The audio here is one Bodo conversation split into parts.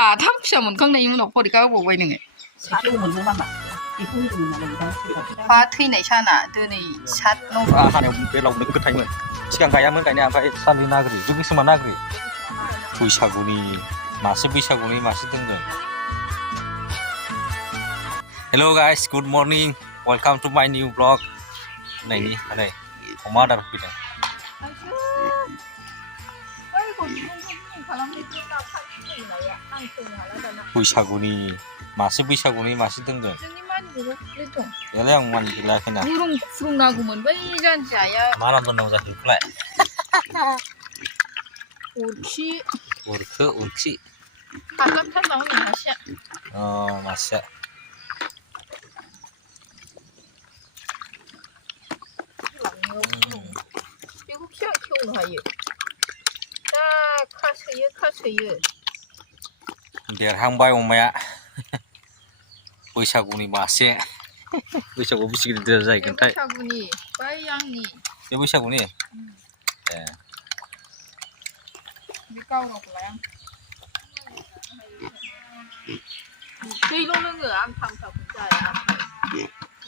साथामसो मोनखांनायनि उनाव फरिखा होबावबाय नोङो सासेयाव मोनदों नामा बेखौ होदोंमोन नालाय फा थैनाय साना दिनै 7 नभेम्बर हानायाव बेलाव गोथायमोन सिगां गायामोन गायनाया ओमफ्राय सालि नाग्रि जोंनिसोमा नाग्रि बैसागुनि मासे दोनगोन hello' guys good morning welcome to my new blog नायनि नै अमा आदार फैदों बैसागुनि मासे दोनगोन यालाय आं मानि लायाखैना फुरुंनांगौमोन बै जानजिया मा नाम दोननांगौ जाखो बेखौलाय उरखि खालामथारनांगौ मासेया मासेया बेखौ खेवनो हायो दा खासोयो देरहांबाय अमाया बैसागुनि मासे बैसागुआव बेसे गिदिर जाहैगोनथाय बैसागुनि बै आंनि बे बैसागुनि ए बे गावनावखौ लाया दैल' लोङो आं थामथाखौ जाया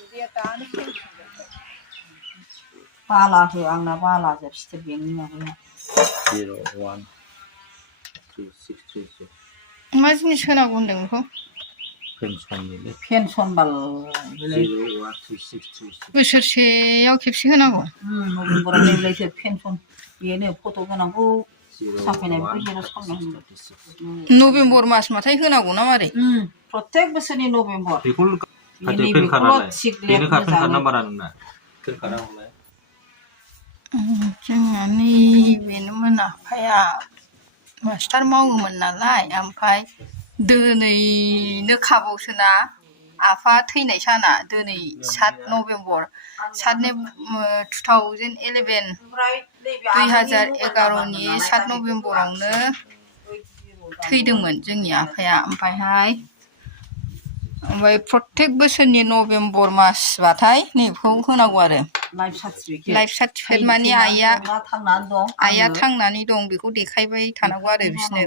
उदैया दानो बाला हो आंना बाला जोबसिथार बेनि माबाया 01263 मा जिनिस होनांगौ होनदों बेखौ पेन्सन बाल बोसोरसेयाव खेबसे होनांगौ नभेम्बराव नैलायसो पेन्सन बेनो फट' होनांगौ साफायनायखौ जेराव खालामनांगौ नभेम्बर मास माथाय होनांगौ ना मारै प्रत्येक बोसोरनि नभेम्बर जोंहा नैबेनोमोन आफाया मास्टार मावोमोन नालाय ओमफ्राय दिनैनो खाबावसोना आफा थैनाय साना दिनै 7 नभेम्बर 2011नि 7 नभेम्बरावनो थैदोंमोन जोंनि आफाया ओमफ्राय प्रत्येक बोसोरनि नभेम्बर मासबाथाय नैखौ होनांगौ आरो लाइफ सार्टिफिकेट माने आइया थांनानै दं बेखौ देखायबाय थानांगौ आरो बिसोरनो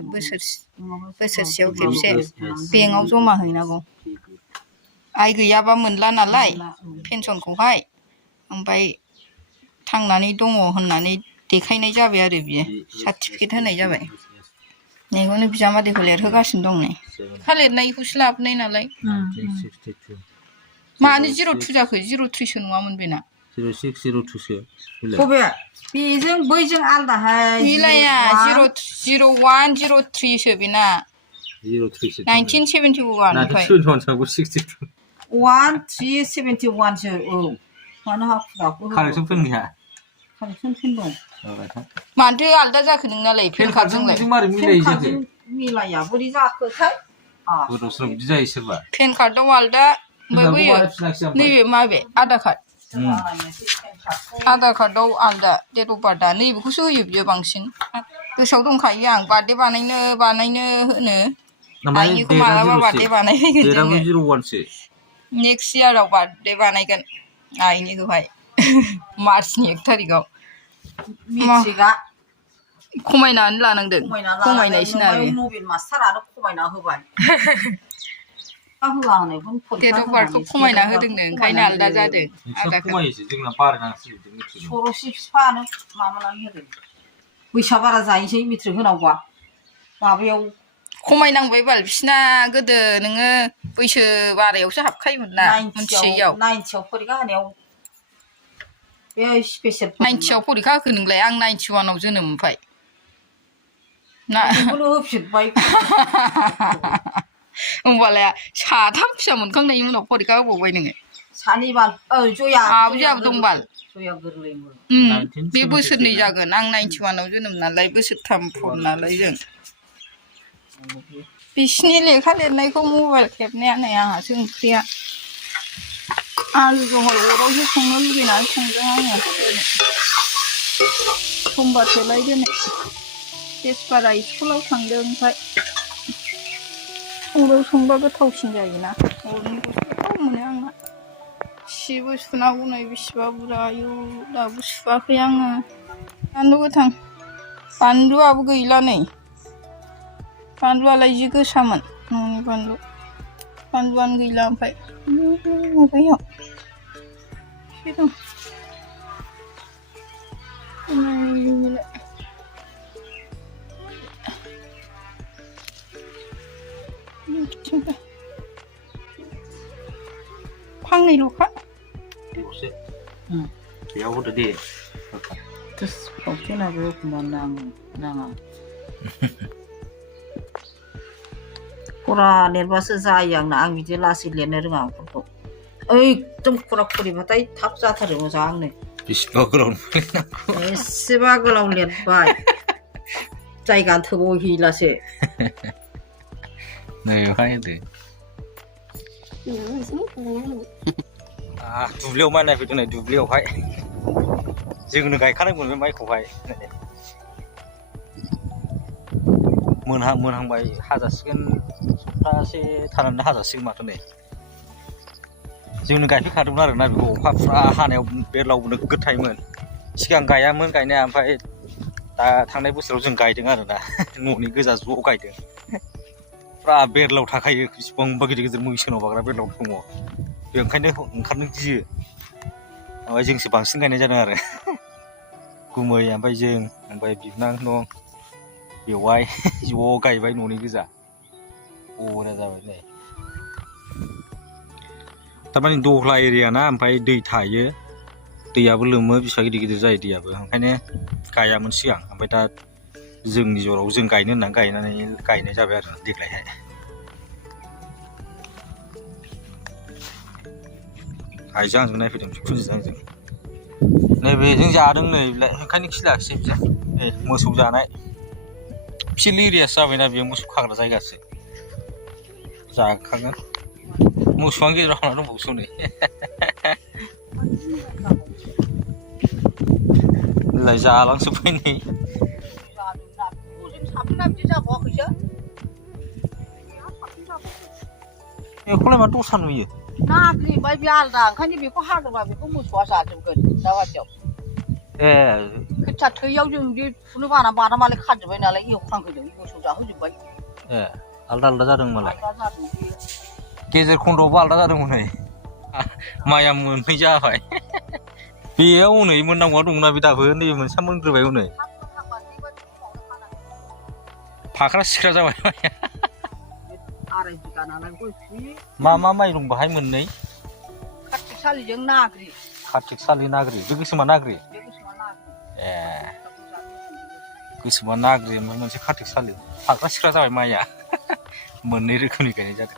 बोसोरसेयाव खेबसे बेंकआव जमा हैनांगौ आइ गैयाबा मोनला नालाय पेन्सनखौहाय ओमफ्राय थांनानै दङ होननानै देखायनाय जाबाय आरो बियो सार्टिफिकेट होनाय जाबाय बेखौनो बिजामादैखौ लिरहोगासिनो दं नै हा लिरनायखौसो लाबोनाय नालाय मानो 02 जाखो 03सो नङामोन बेना 0602सो बेजों बैजों आलदाहाय मिलाया 0103सो बेना 1971 ओमफ्राय 1371सो औ मानो हाखु दाखु कारेक्सन पेन गैया कारेक्सन पेन दं मानोथो आलदा जाखो नोंनालाय पेन कार्डजोंलाय मिलाया बोरै जाखोथाय बिदि जायो सोरबा पेन कार्डआव आलदा ओमफ्राय बैयो नैबे माबे आधार कार्डआव आलदा डेट अफ बार्थआ नैबेखौसो होयो बियो बांसिन गोसोआव दंखायो आं बार्थडे बानायनो होनो आइनिखौ मालाबा बार्थडे बानायहैगोन जोङो नेक्स्ट इयाराव बार्थडे बानायगोन आइनिखौहाय मार्चनि 1 थारिखआव मेट्रिकआ खमायनानै लानांदों खमायनायसो ना बे नबेल मास्टारानो खमायना होबाय डेट अफ बार्थखौ खमायना होदोंनो ओंखायनो आलदा जादों सर'सि बिफानो माबानानै होदों बैसा बारा जाहैसै मेट्रिक होनांगौआ माबायाव खमायनांबाय बाल बिसिना गोदो नोङो बैसो बारायावसो हाबखायोमोन ना मोनथियैयाव 90आव फरिखा होनायाव बे स्पेसियेल 90आव फरिखा होखो नोंलाय आं 91आव जोनोम ओमफ्राय ना बेखौनो होफिनबाय होमबालाय साथामसो मोनखांनायनि उनाव फरिखा होबावबाय नोङो सानै बाल जया आबुजाबो दंबाल जया गोरलैमोन बे बोसोरनै जागोन आं 91आव जोनोम नालाय बोसोरथाम फर नालाय जों बिसिनि लेखा लिरनायखौ मबाइल खेबनाया नै आंहासो ओंख्रिया आलु जहल अरावसो संनो लुगैनानै संदों आङो समबारसोलाय दिनै तेजपारा स्कुलाव थांदों ओमफ्राय अराव संबा गोथावसिन जायोना अरनिखौसो गोथाव मोनो आंना सिबो सुनांगौ नै बेसेबा बुरजा आयु दाबो सुवाखै आङो बानलु गोथां बानलुआबो गैला नै बानलुआलाय जि गोसामोन न'नि बानलुआनो गैला ओमफ्राय माबायाव एसे दं फांनैल'खा बेयावसो बेयाव होदो दे terus फावथेनाबो एखमबा नाङा खरा लिरबासो जायो आं बिदि लासै लिरनो रोङा आंफोरखौ एकदम खरा खरिबाथाय थाब जाथारो मोजांनो बेसेबा गोलाव लिरनांगौ एसेबा गोलाव लिरबाय जायगा थोबावहैलासो नैहाय होदो दुब्लियाव माइ नायफैदों नै दुब्लियावहाय जोंनो गायखानांगौमोन बे माइखौहाय मोनहांबाय हाजासिगोन सप्तासे थानानै हाजासिगोन माथो नै जोंनो गायफैखादोंमोन आरोना बेखौ अखा फुरा हानायाव बेरलावबो नोगोद थायोमोन सिगां गायामोन गायनाया ओमफ्राय दा थांनाय बोसोराव जों गायदों आरोना न'नि गोजा ज' गायदों फुरा बेरलाव थाखायो बिसिबांबा गिदिर गिदिर मैसोनाव बाग्रा बेरलाव दङ बे ओंखायनो ओंखारनो गियो ओमफ्राय जोंसो बांसिन गायनाय जादों आरो गुमै ओमफ्राय जों ओमफ्राय बिबोनां दं बेवाय ज' गायबाय न'नि गोजा बरिया जाबाय नै थारमाने दहला एरिया ना ओमफ्राय दै थायो दैयाबो लोमो बिसिबां गिदिर गिदिर जायो दैयाबो ओंखायनो गायामोन सिगां ओमफ्राय दा जोंनि जराव जों गायनो होननानै गायनाय जाबाय आरो देग्लायहाय आइजों आंजों नायफैदों फुजिजों आंजों नैबेजों जादों नै ओंखायनो खिलायाखिसै बिजों नै मोसौ जानाय फिल्ड एरियासो जाबायना बेयो मोसौ खाग्रा जायगासो जाखागोन मोसौआनो गेजेराव हाबना दंबावोसो नै लाय जालांजोब्बाय नै बेखौलाय मा दस्रा नुयो नाग्रिबाय बे आलदा ओंखायनो बेखौ हाग्रोबा बेखौ मोसौआ जाजोबगोन दाबादियाव ए खोथिया थैयाव जों बे फुनो बादामालाय खाजोब्बाय नालाय एवखांहोदों मोसौ जाहोजोब्बाय ए आलदा आलदा जादों मालाय आलदा जादों गेजेर खन्द'आवबो आलदा जादोंमोन नै माइया मोननै जाबाय बेयाव हनै मोननांगौआ दंना बे दाबो नै मोनसा मोनग्रोबाय हनै फाख्रा सिख्रा जाबाय माइया आराय बिगा नालाय गय फुयो मा माइ दं बाहाय मोननै कार्तिकसालिजों नाग्रि कार्तिकसालि नाग्रि बे गोसोमा नाग्रि ए गोसोमा नाग्रि ओमफ्राय मोनसे कार्तिकसालि फाख्रा सिख्रा जाबाय माइया मोननै रोखोमनि गायनाय जादों